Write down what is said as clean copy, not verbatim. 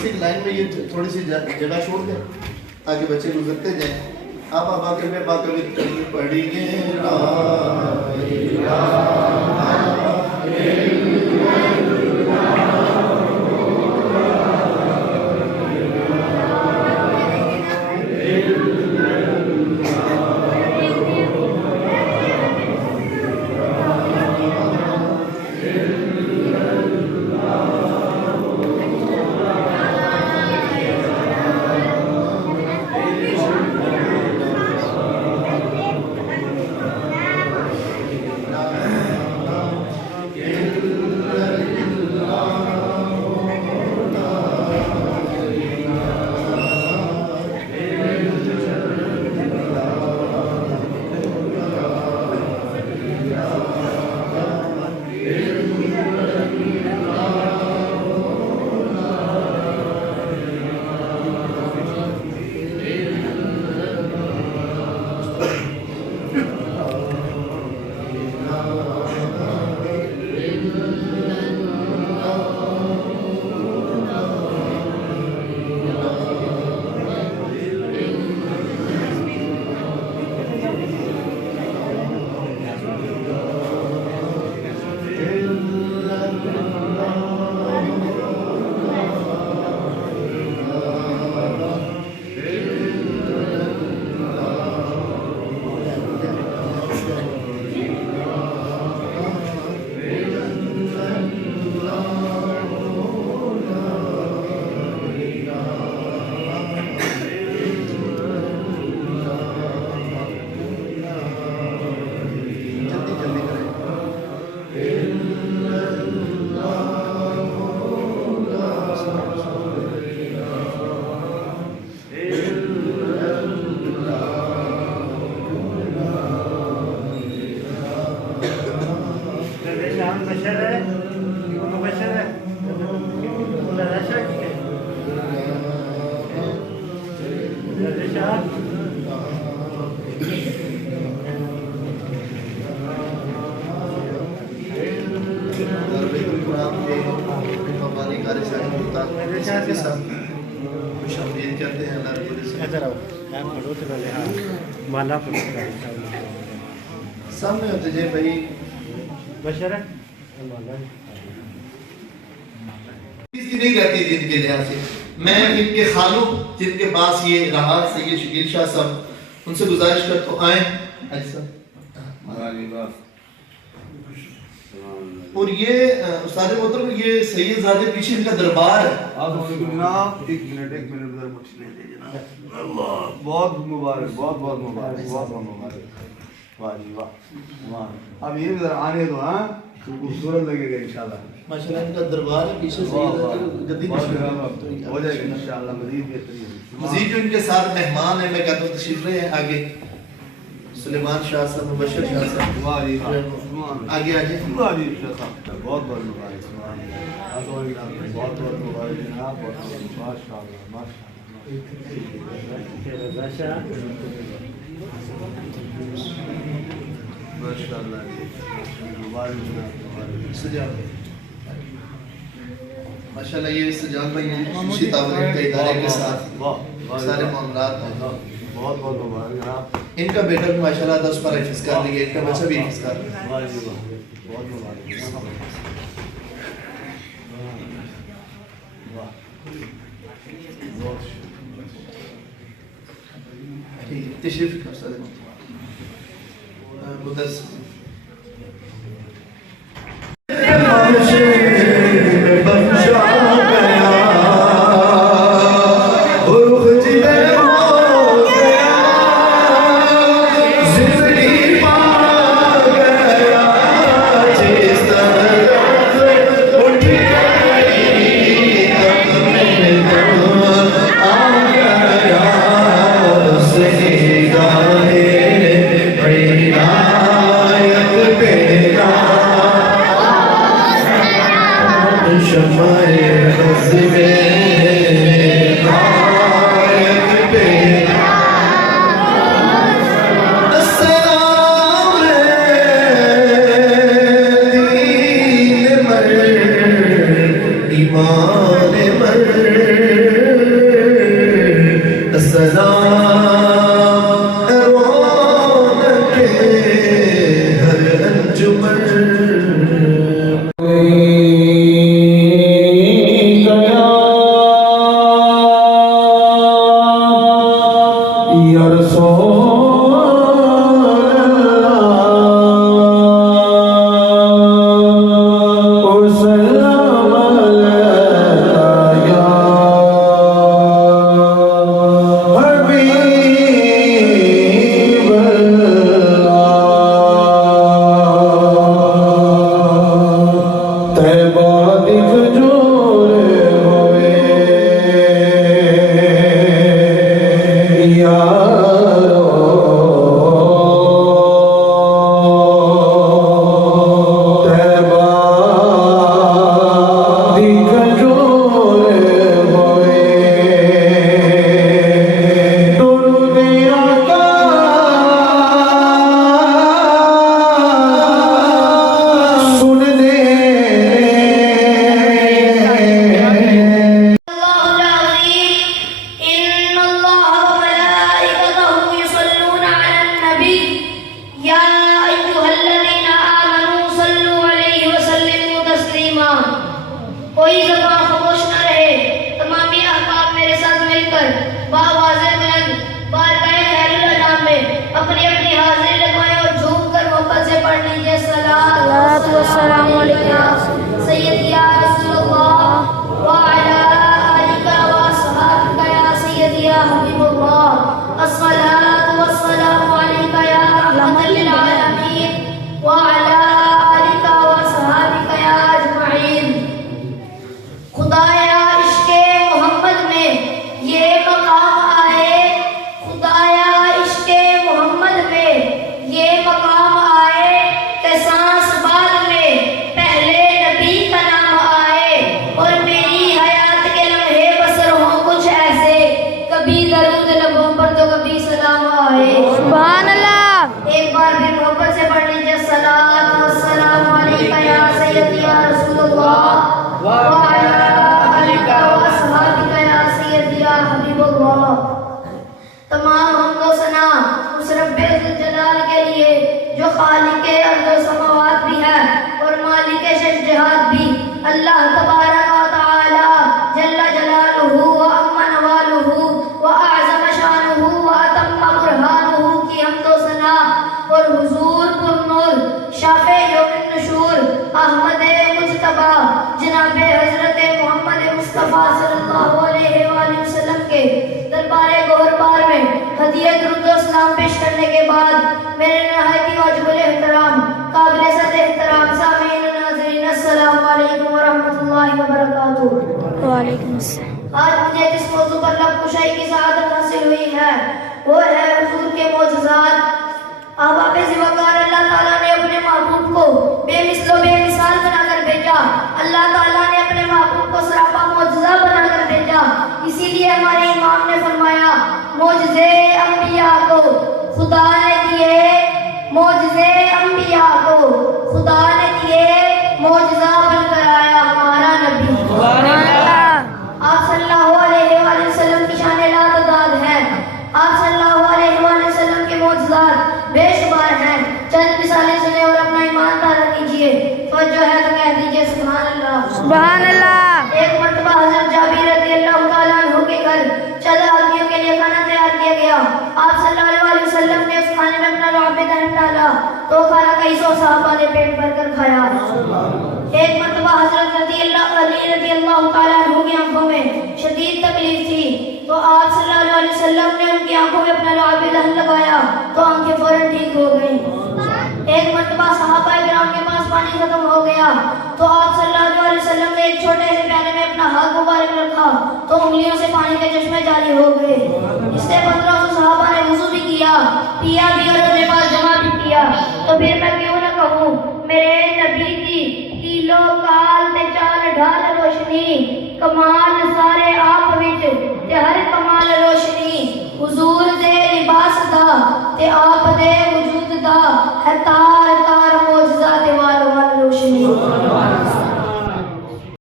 اسی لائن میں یہ تھوڑی سی جگہ چھوڑ دیں تاکہ بچے گزرتے جائیں. آپ باقر میں باقر میں پڑھی گے لا الہ سامنے ہوتے جائے بھائی بشر ہے نہیں رہتی تھی ان کے لحاظ سے. میں ان کے خالوں جن کے پاس یہ رہا سید شکیل شاہ صاحب ان سے گزارش کرتا ہوں آئیں. اور یہ استاد محترم یہ سید زادے پیچھے ان کا دربار ہے. ایک منٹ بہت مبارک بہت مبارک بہت مبارک. واہ جی واہ. اب یہ ادھر آنے دو ہاں تو خوبصورت لگے گا انشاءاللہ. ماشاءاللہ ان کا دربار ہے پیچھے سید گدی ہو جائے گا انشاءاللہ. مزید جو ان کے ساتھ مہمان ہیں میں کہتا ہوں تشریف لے ہیں آگے. سلیمان شاہ صاحب مبشر شاہ صاحب آگے آ جائیں. بہت بہت مبارک بہت بہت مبارک جناب. ماشاء اللہ ماشاء اللہ. ماشاء اللہ یہ سجاد بھائی ہیں خوشی تعلیم کے ادارے کے ساتھ سارے معاملات ہیں. بہت بہت مبارک جناب. ان کا بیٹا بھی ماشاء اللہ 10 پر حفظ کر لیا. ان کا بچہ بھی حفظ کر لیا. بہت مبارک. تشریف کا استاد مدرس سلام رونق ہر انجمن کوئی زبان خاموش نہ رہے. تمامی احباب میرے ساتھ مل کر باواضح بلند بارگاہ خیر الانام میں اپنی اپنی حاضری لگوائیں اور جھوم کر محبت سے پڑھ لیجیے صلاۃ والسلام علیکہ سیدی یا رسول اللہ وعلی آلک واصحابک یا سیدی یا حبیب اللہ. الصلاۃ والسلام علیکہ یا رحمۃ للعالمین وعلی آلک واصحابک یا اجمعین. خدایا عشق محمد میں یہ مقام آئے, خدایا عشق محمد میں یہ مقام آئے کہ سانس بعد میں پہلے نبی کا نام آئے, اور میری حیات کے لمحے بسر ہوں کچھ ایسے, کبھی درود لبوں پر تو کبھی سلام آئے. سبحان اللہ. ایک بار بھی محبت سے پڑھ لیجیے صلاۃ والسلام علیکہ یا سیدی یا رسول اللہ وعلی آلک واصحابک یا سیدی یا حبیب اللہ. تمام حمد و ثنا اس رب ذوالجلال کے لیے جو خالق ارض و سماوات بھی ہے اور مالک شش جہات بھی. اللہ تبارک و تعالی جل جلالہ و اما نوالہ و اعظم شانہ و اتم برہانہ کی حمد و ثنا اور حضور پرنور شافع یوم النشور احمد مجتبی جناب حضرت محمد مصطفیٰ صلی اللہ علیہ وآلہ وسلم کے دربار گہربار میں ہدیہ درود و سلام پیش کرنے کے بعد میرے نہایت واجب الاحترام قابل صد احترام سامعین و ناظرین السلام علیکم ورحمۃ اللہ وبرکاتہ. وعلیکم السلام. آج مجھے جس موضوع پر لب کشائی کی سعادت حاصل ہوئی ہے وہ ہے حضور کے معجزات. آپ وقار اللہ تعالیٰ نے اپنے محبوب کو بے مثل و بے مثال بنا کر بھیجا. اللہ تعالیٰ نے اپنے محبوب کو سراپا معجزہ بنا کر بھیجا. اسی لیے ہمارے امام نے فرمایا معجزے انبیاء کو خدا نے دیے, معجزے انبیاء کو خدا نے دیے, معجزہ بن کر آیا ہمارا نبی. آپ صلی اللہ علیہ وآلہ وسلم کی شان لا تعداد ہے. آپ صلی اللہ علیہ وآلہ وسلم کے معجزات بے شمار ہیں. چند مثالیں سنیں اور اپنا ایمان تازہ کیجیے. توجہ ہے تو کہہ دیجیے سبحان اللہ. سبحان اللہ. ایک مرتبہ حضرت جابر رضی اللہ تعالیٰ عنہ کے گھر چند آدمیوں کے لیے کھانا تیار کیا گیا. آپ صلی اللہ علیہ وسلم نے اس کھانے میں اپنا لعاب دہن ڈالا تو کھانا کئی سو صحابہ نے پیٹ بھر کر کھایا. ایک مرتبہ حضرت علی رضی اللہ تعالیٰ عنہ کی آنکھوں میں شدید تکلیف تھی تو آپ صلی اللہ علیہ وسلم نے ان کی آنکھوں میں اپنا لعاب دہن لگایا تو آنکھیں فوراً ٹھیک ہو گئیں. ایک مرتبہ صحابہ کرام کے پاس پانی ختم ہو گیا تو آپ صلی اللہ علیہ وسلم نے ایک چھوٹے سے پیالے میں اپنا ہاتھ مبارک رکھا تو انگلیوں سے پانی کے چشمے جاری ہو گئے. اس سے 1500 صحابہ نے وضو بھی کیا, پیا بھی اور اپنے پاس جمع بھی کیا. تو پھر میں کیوں نہ کہوں میرے نبی کی کیلو کال تے چال ڈھال روشنی کمال سارے آپ وچ تے ہر کمال روشنی حضور دے لباس دا تے آپ دے وجود دا ہے